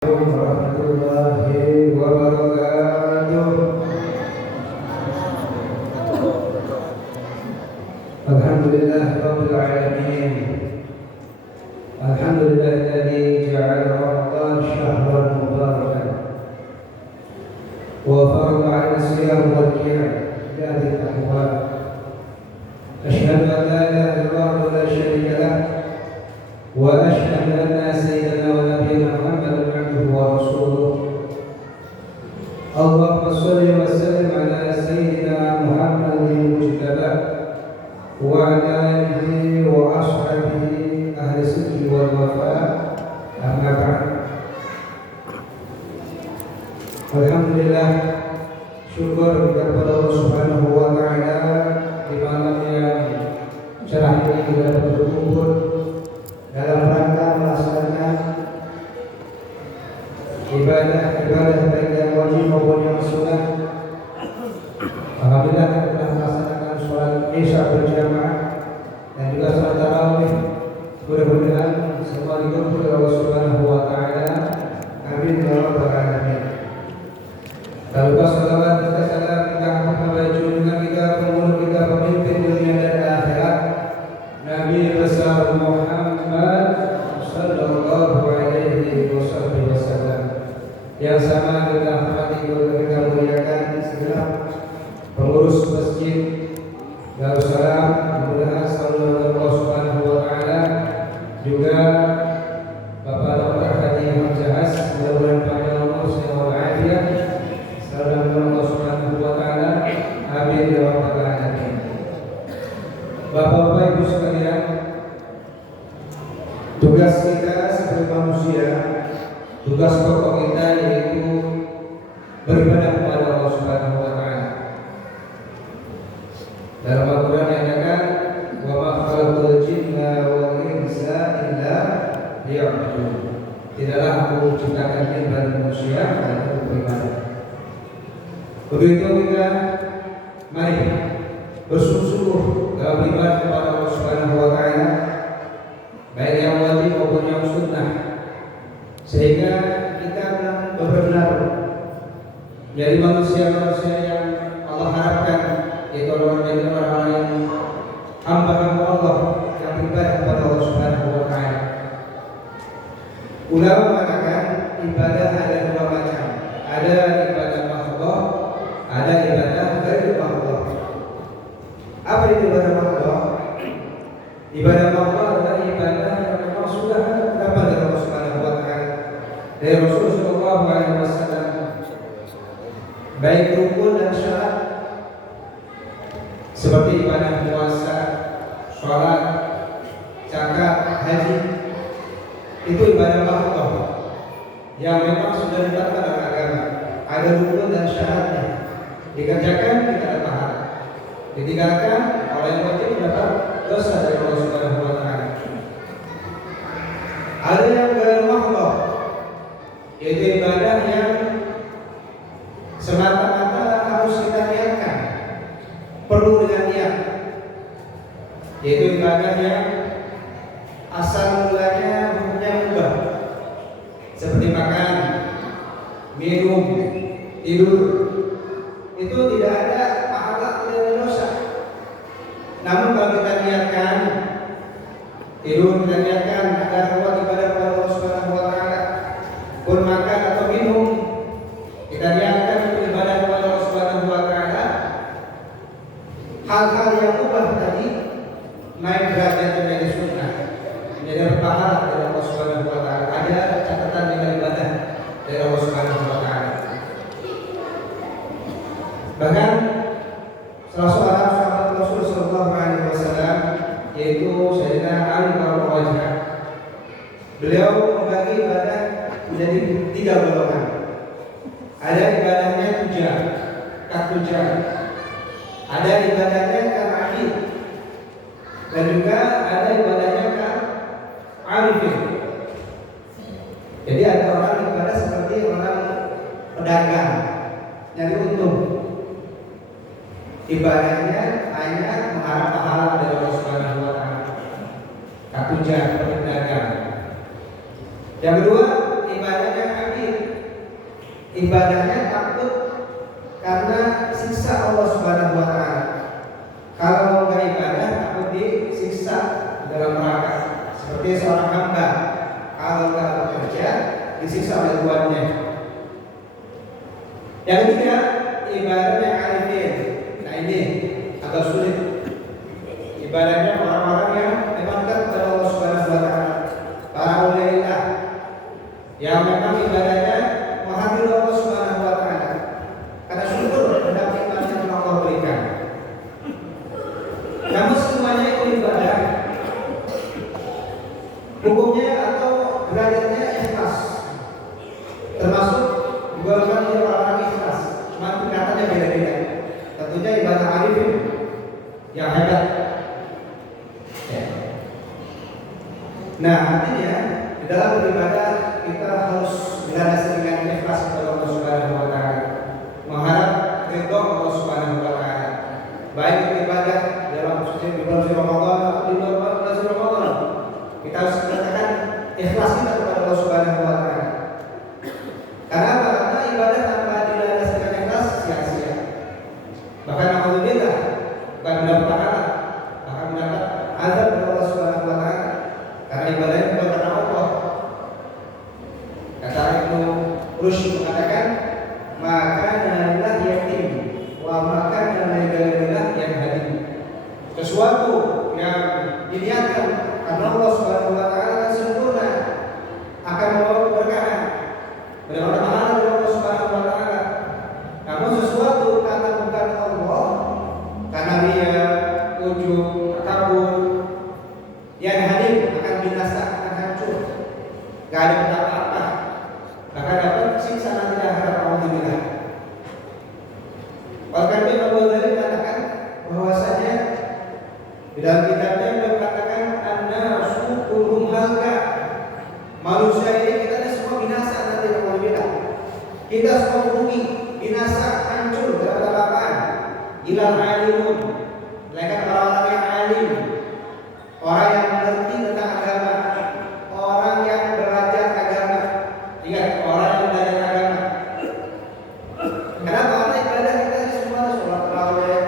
Warahmatullahi wabarakatuh. Alhamdulillahirabbil alamin. Alhamdulillahilladzi ja'ala Ramadan syahran mubarakan wa farada 'alaina as-siyam wal qiyam fi hadhihi al-ahwal. Asyhadu an la ilaha illallah wa la syarika lah wa asyhadu anna sayyidana wa nabiyyana Muhammadan 'abduhu wa rasuluh. Allahumma shalli wa sallim ala sayyidina Muhammadin mujtaba wa ala alihi wa ashabihi ahli sidqi wal wafa. Amma ba'd. Alhamdulillah, syukur kepada Allah Subhanahu wa taala di malam yang cerah ini kita dapat berkumpul dalam rangka melaksanakan ibadah baik yang wajib maupun yang sunnah. Alhamdulillah kita telah melaksanakan sholat Isya berjamaah dan juga sholat tarawih. Mudah-mudahan semua dikabulkan oleh Allah Subhanahu wa taala. Amin ya rabbal alamin. Tak lupa salawat dan salam kita kepada junjungan kita, penghulu kita, pemimpin dunia dan akhirat, Nabi besar Muhammad sallallahu alaihi wasallam, yang sama kita hormati dan kita muliakan segenap pengurus masjid Darussalam. Mudah-mudahan selalu Allah Subhanahu wa taala, juga Bapak Dr. Haji Hamzahas, mudah-mudahan panjang umur sehat walafiat. Salam Allah Subhanahu wa taala. Amin ya rabbal alamin. Bapak-bapak, Ibu sekalian, tugas kita sebagai manusia, tugas pokok kita yaitu beribadah kepada Allah Subhanahu wa taala. Dalam Al-Qur'an dikatakan, "Wa ma khalaqtul jinna wal insa illa liya'budun." Tidaklah aku menciptakan jin dan manusia untuk beribadah. Untuk itu kita mari bersungguh-sungguh dalam beribadah kepada Allah Subhanahu wa taala, baik yang wajib maupun yang sunnah, sehingga kita benar-benar menjadi manusia-manusia yang Allah harapkan, yaitu menjadi orang-orang yang hamba-hamba Allah yang beribadah kepada Allah Subhanahu wa taala. Ulama mengatakan ibadah ada dua macam, ada ibadah mahdhah, ada ibadah ghair mahdhah. Apa itu ibadah mahdhah? Ibadah mahdhah adalah ibadah yang memang sudah dapat dari Allah Subhanahu wa taala, dari Rasulullah sallallahu alaihi wasallam, baik rukun dan syarat, seperti ibadah puasa, sholat, zakat, haji. Itu ibadah mahdhah yang memang sudah ditetapkan dalam agama, ada rukun dan syaratnya. Dikerjakan kita dapat pahala, ditinggalkan oleh yang wajib mendapat dosa dari Allah Subhanahu wa taala. Ada yang ghair mahdhah, yaitu ibadah yang semata-mata harus kita niatkan, perlu dengan niat, yaitu ibadah yang asal mulanya hukumnya mubah, seperti makan, minum, tidur. Itu tidak ada pahala, tidak ada dosa. Namun kalau kita niatkan tidur, kita niatkan agar buat ibadah kepada Allah Subhanahu wa taala, pun makan atau minum, kita niatkan untuk ibadah kepada Allah Subhanahu wa taala, hal-hal yang mubah tadi naik derajat menjadi sunnah, menjadi berpahala dari Allah Subhanahu wa taala. Ada catatan dengan ibadah dari Allah Subhanahu wa taala. Bahkan salah seorang sahabat Rasul sallallahu alaihi wasallam, yaitu Sayyidina Ali bin Abi Thalib, beliau membagi ibadah menjadi 3 golongan. Ada ibadahnya tuja, katuja. Ada ibadahnya ka'id, dan juga ada ibadahnya ka'arifin. Jadi ada orang ibadah seperti orang pedagang, nyari untung. Ibadahnya hanya mengharap pahala dari Allah Subhanahu wa taala. Katuja, pedagang. Yang kedua, ibadahnya ka'id, ibadahnya takut karena siksa Allah Subhanahu wa taala. Kalau nggak ibadah takut disiksa dalam neraka. Seperti seorang hamba kalau nggak bekerja disiksa oleh tuannya. Yang ketiga, ibadahnya arifin. Nah ini agak sulit. Ibadahnya orang-orang yang memang dekat kepada Allah Subhanahu wa taala. Para ulama yang memang ibadahnya menghadiri Allah Subhanahu wa taala. Karena syukur terhadap nikmat yang Allah berikan. Namun semuanya itu ibadah. Hukumnya atau derajatnya ikhlas. Termasuk digolongkan oleh orang ikhlas. Cuma tingkatannya beda-beda. Tentunya ibadah arifin yang hebat. Ya. Nah, artinya di dalam beribadah kita harus berlandaskan dengan ikhlas kepada Allah Subhanahu wa taala. Mengharap ridho Allah Subhanahu wa taala. Baik ibadah dalam bulan Ramadan atau di luar bulan Ramadan. Kita harus mengatakan ikhlas kita kepada Allah Subhanahu wa taala. Karena apa? Karena ibadah tanpa dilandaskan dengan ikhlas sia-sia. Bahkan alhamdulillah bukan mendapat pahala, bahkan mendapat azab dari Allah Subhanahu wa taala. Karena ibadahnya bukan karena Allah. Kata Ibnu Rushd mengatakan, maka nalillah yatim wa maka nalillah yang hadim. Sesuatu yang diniatkan karena Allah Subhanahu wa taala akan sempurna, akan membawa keberkahan, mendapat pahala dari Allah Subhanahu wa taala. Namun sesuatu karena bukan Allah, karena dia ujub, takabur, yang hadir akan binasa, akan hancur, gak ada apa-apa, bahkan dapat siksa nanti di akhirat. Alhamdulillah. Oleh karena itu Abu Ghazali mengatakan bahwasanya di dalam kitabnya beliau mengatakan an-nasu kulluhum halaka. Manusia ini kita ini semua binasa nanti. Alhamdulillah. Kita semua rugi, binasa, hancur, tidak ada apa-apaan. Ilal alimun, mereka orang-orang yang alim, orang yang mengerti tentang agama, orang yang belajar agama. Ingat, orang yang belajar agama. Kenapa? Karena ibadah kita ini semua sholat tarawih,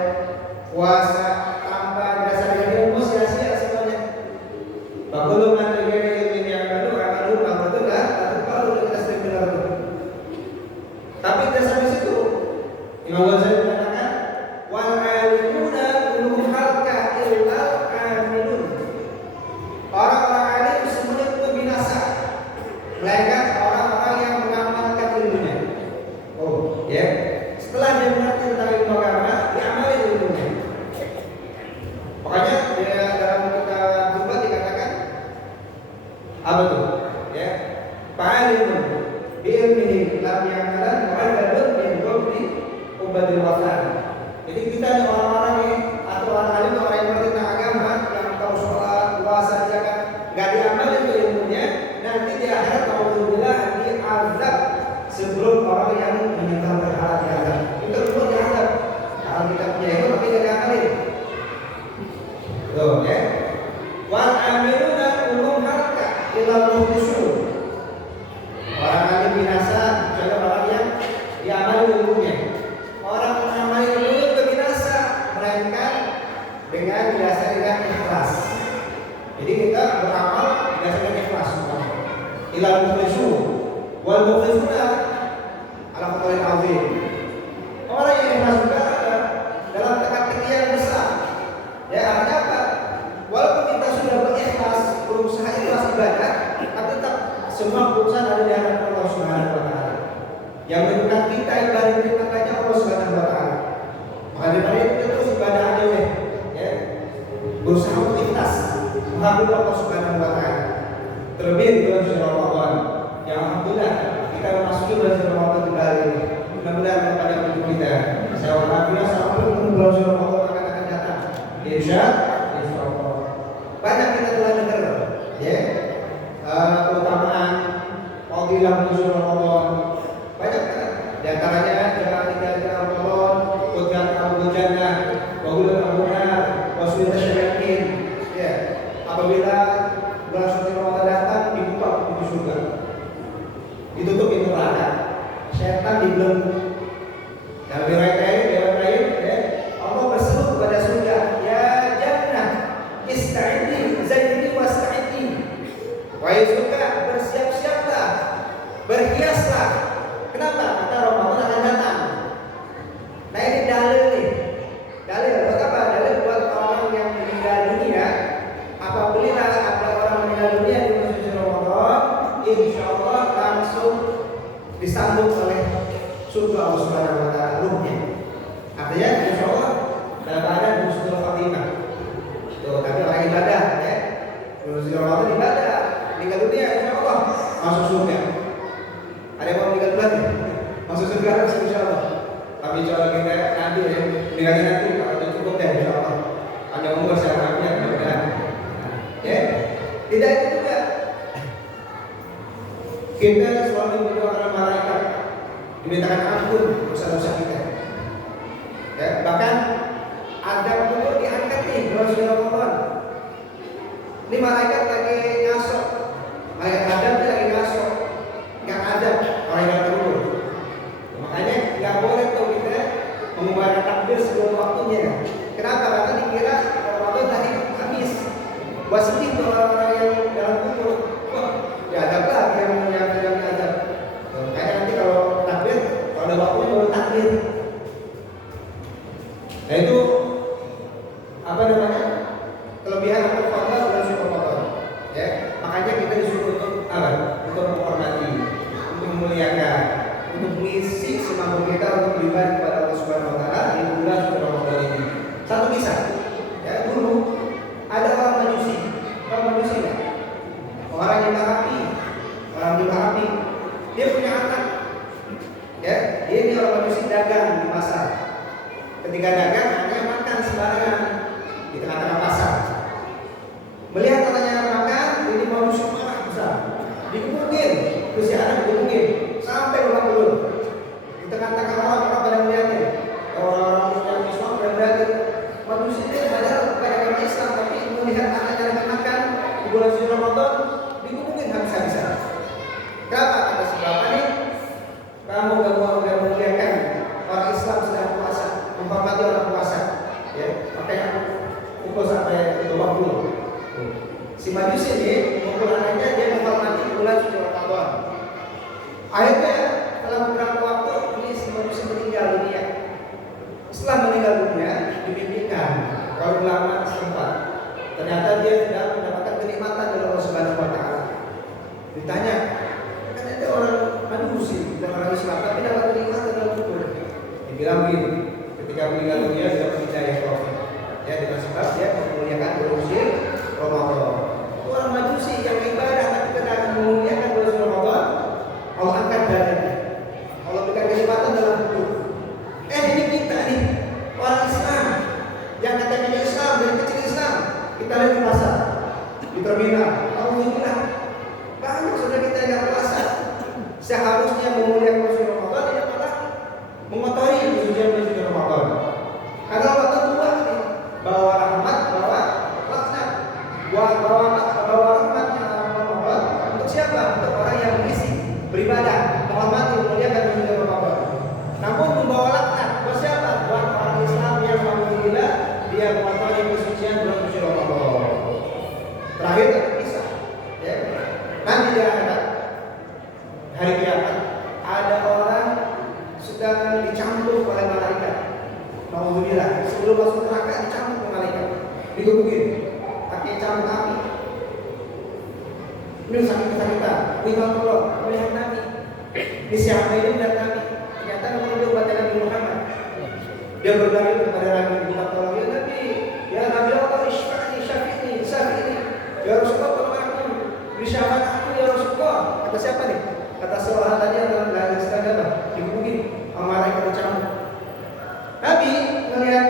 puasa, tanpa dasar ilmu sia-sia semuanya. Bahwa man begini yang baru akan lupa betul lah, atau baru kita sering dengar. Tapi tidak sampai situ. Imam Ghazali mengatakan, wal alimuna kulluhum halka illal amilun. Orang-orang alim semuanya itu binasa, melainkan orang-orang yang mengamalkan ilmunya. Oh, ya. Setelah dia mengerti tentang ilmu agama, dia amalin ilmunya. Makanya dia dalam kitab Zubat dikatakan apa tuh? Ya, fa'alimun bi ilmihi lam ya'malan mu'addadun min qabli ubadil wasan. Jadi kita nih orang-orang ini atau orang alim, orang yang mengerti tentang agama, yang tahu sholat, puasa, zakat, nggak diamalin itu ilmunya, nanti di akhirat alhamdulillah diazab sebelum orang yang menyembah berhala diazab. Itu semua diazab. Kalau kita punya ilmu tapi tidak diamalin. Tuh ya. Wal amiluna ulum halka ilal muhlisun. Orang alim binasa, juga orang yang diamalin ilmunya. Orang mengamalin ilmu itu binasa, melainkan dengan didasari dengan ikhlas. Jadi kita beramal berdasarkan ikhlas. Ilal mukhlisun wal mukhlisuna ala qaulin azim. Orang yang ikhlas juga ada dalam teka-teki yang besar. Ya, artinya apa? Walaupun kita sudah berikhlas, berusaha ikhlas ibadah, tapi tetap semua keputusan ada di hadapan Allah Subhanahu wa taala. Yang menentukan kita ibadah itu hanya Allah Subhanahu wa taala. Maka daripada itu kita terus ibadah aja ya. Berusaha untuk ikhlas menghadap Allah Subhanahu wa taala. Terlebih di bulan Ramadan. Yang alhamdulillah kita memasuki bulan Ramadan kembali. Mudah-mudahan kepada untuk kita. Saya alhamdulillah sampai bulan Ramadan akan datang. Insyaallah. Banyak kita telah dengar ya. Keutamaan fadilah bulan Ramadan. Banyak kan? Di antaranya jangan tinggalkan Ramadan, ujian Abu Jannah, wabul Abunar, wasul tasyyakin. Ya, apabila bulan suci Ramadan datang dibuka pintu surga, ditutup pintu neraka. setan dibelenggu. Dalam riwayat lain, ya, Allah berseru kepada surga, ya jannah, ista'idni, zaini wasta'idni. Wahai surga, bersiap-siaplah, berhiaslah. Kenapa? Kata Ramadan akan datang. Nah ini dalil nih. Dalil buat apa? Dalil buat orang yang meninggal dunia. Apabila ada orang meninggal dunia di bulan suci Ramadan, insya Allah langsung disambut oleh surga Allah Subhanahu Wa Taala ruhnya. Artinya insya Allah dalam keadaan husnul khatimah. Tuh, tapi orang ibadah, ya. Bulan suci Ramadan ibadah, meninggal dunia insya Allah masuk surga. Ada yang mau meninggal dunia? Masuk surga insya Allah. Tapi insya Allah kita nanti ya, meninggalnya nanti kalau itu cukup ya insya Allah. Ada umur sehatnya mudah-mudahan. Ya, tidak itu juga. Kita selalu mendoakan malaikat dimintakan ampun dosa-dosa kita. Ya, bahkan ada kubur diangkat nih bulan suci Ramadan. Ini malaikat lagi ngasok, malaikat Adam lagi ngasok, nggak ada orang yang kubur. Makanya nggak boleh tuh kita mengubah takbir sebelum waktunya. Kenapa? Karena dikira Ramadan tadi habis. Buat sedih tuh orang-orang yang dalam kubur. Wah, diadab lagi yang sedang diadab. Makanya nanti kalau takbir, kalau ada waktunya baru takbir. Nah itu apa namanya? Kelebihan atau fadl bulan suci Ramadan. Ya, makanya kita disuruh untuk apa? Untuk menghormati, untuk memuliakan, untuk mengisi semampu kita untuk beribadah kepada Allah Subhanahu Wa Taala di bulan suci Ramadan ini. Satu kisah, ya dulu ada orang majusi ya, orang yang api, dia punya anak, ya dia ini orang majusi dagang di pasar. Ketika dagang, anaknya makan sembarangan di tengah-tengah pasar. Melihat anaknya makan, ini manusia marah besar, dikebukin, terus si anak dikebukin sampai babak belur. Di tengah-tengah orang pada melihatnya, orang-orang yang Islam berarti manusia ini padahal beragama Islam, tapi melihat anaknya lagi makan di bulan suci Ramadan, dikebukin habis-habisan. Kenapa? Kata si bapak nih, kamu gak mau memuliakan orang Islam sedang puasa, menghormati orang puasa, ya makanya pukul sampai 20. Si majusi ini pukul anaknya, dia menghormati bulan suci Ramadan. Akhirnya dalam beberapa waktu ini si majusi meninggal dunia. Setelah meninggal dunia, dimimpikan kalau ulama setempat, ternyata dia sudah mendapatkan kenikmatan dari Allah Subhanahu Wa Taala. Ditanya, kan ada orang majusi dan orang Islam tapi dapat kenikmatan dalam kubur. Dibilang begini, ketika meninggal dunia sudah hidayah taufik, ya dengan sebab dia memuliakan bulan suci Ramadan. Orang majusi yang ibadah tapi tidak akan memuliakan bulan suci Ramadan, Allah angkat badannya, Allah berikan kenikmatan dalam kubur. Ini kita nih orang Islam yang katanya Islam dari kecil Islam, kita lihat di pasar, di terminal, alhamdulillah banyak sudah kita yang puasa. Seharusnya memuliakan bulan Ramadan, ini malah mengotori bulan Ramadan. Karena Ramadan dua nih, bawa rahmat, bawa laknat. Bawa rahmat Ramadan untuk siapa? Untuk orang yang mengisi beribadah, menghormati, memuliakan bulan Ramadan. Namun membawa laknat buat siapa? Buat orang Islam yang alhamdulillah dia mengotori kesucian bulan suci Ramadan. Terakhir kisah, ya. Nanti di akhirat, hari kiamat, ada orang sedang dicambuk oleh malaikat. Alhamdulillah, sebelum masuk neraka dicambuk oleh malaikat, digebukin, pakai cambuk api. Ini sakit-sakitan, minta tolong, melihat Nabi. Ini siapa ini dan Nabi? Ternyata menunjuk kepada Nabi Muhammad. Dia berlari kepada Nabi, minta tolong, ya Nabi, ya Nabi Allah, isfa'ni, syafi'ni, ya Rasulullah, tolong aku, beri syafaat aku ya Rasulullah. Kata siapa nih? Kata seorang tadi yang dalam bahasa Islam, digebukin, malaikat dicambuk. Nabi melihat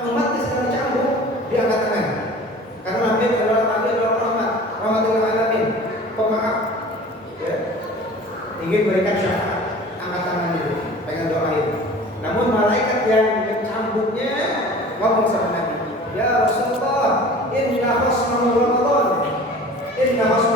umat sedang dicambuk, dia angkat tangan. Karena Nabi adalah rahmatul alamin, pemaaf, ya, ingin berikan syafaat, angkat tangan dulu, pengen doain. Namun malaikat yang mencambuknya ngomong sama Nabi, ya Rasulullah, inna khasmahu Ramadan, inna khasmahu